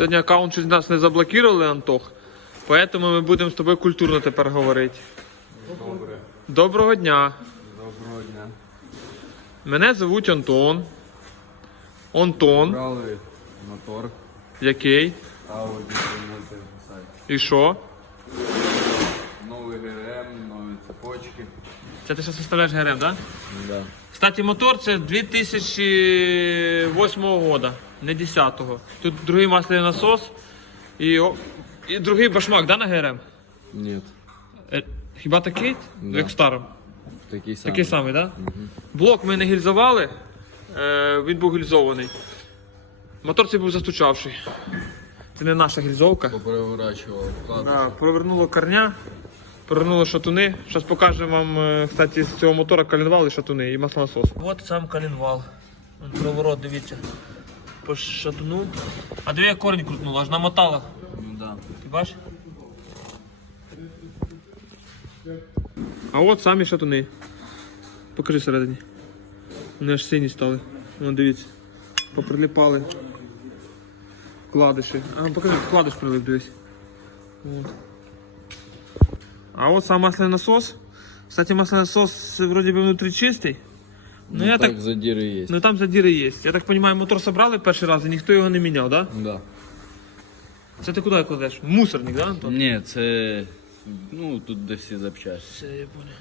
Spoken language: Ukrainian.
Сьогодні аккаунт щось нас не заблокували, Антох. Поэтому ми будемо з тобою культурно тепер говорити. Добре. Доброго дня. Доброго дня. Мене звуть Антон. Антон. Брали мотор, Який? Audi. І що? Це ти зараз виставляєш ГРМ, так? Да? Да. Кстати, мотор це 2008 года, не 10-го. Тут другий масляний насос і, о- і другий башмак, да, на ГРМ? Нет. Е, Хіба такий? Да. Як в старому? Такий самий. Такий самий, так? Да? Блок ми не гільзували, е, він був гільзований. Мотор цей був застучавший. Це не наша гільзовка. Попереворачував. Да, провернуло корня, провернуло шатуни. Зараз покажемо вам, е, кстати, з цього мотора коленвал і шатуни, і маслонасос. От сам коленвал. Проворот, дивіться. По шатуну. А диви, як корінь крутнуло, аж намотало. Ну да. Ти бачиш? А от самі шатуни. Покажи всередині. Вони аж сині стали. Вон дивіться. Поприліпали. Вкладиші. А ну, покажи, вкладиш прилип, дивись. От. А вот сам масляный насос. Кстати, масляный насос вроде бы внутри чистий. Ну, я так, задіри є. ну там задіри є. Я так розумію, мотор собрали перший раз і ніхто його не міняв, так? Да? Да. Це ти куди кладеш? В Мусорник, так, да, Антон? Ні, це. Ну, тут де всі запчасти. Все, я понял.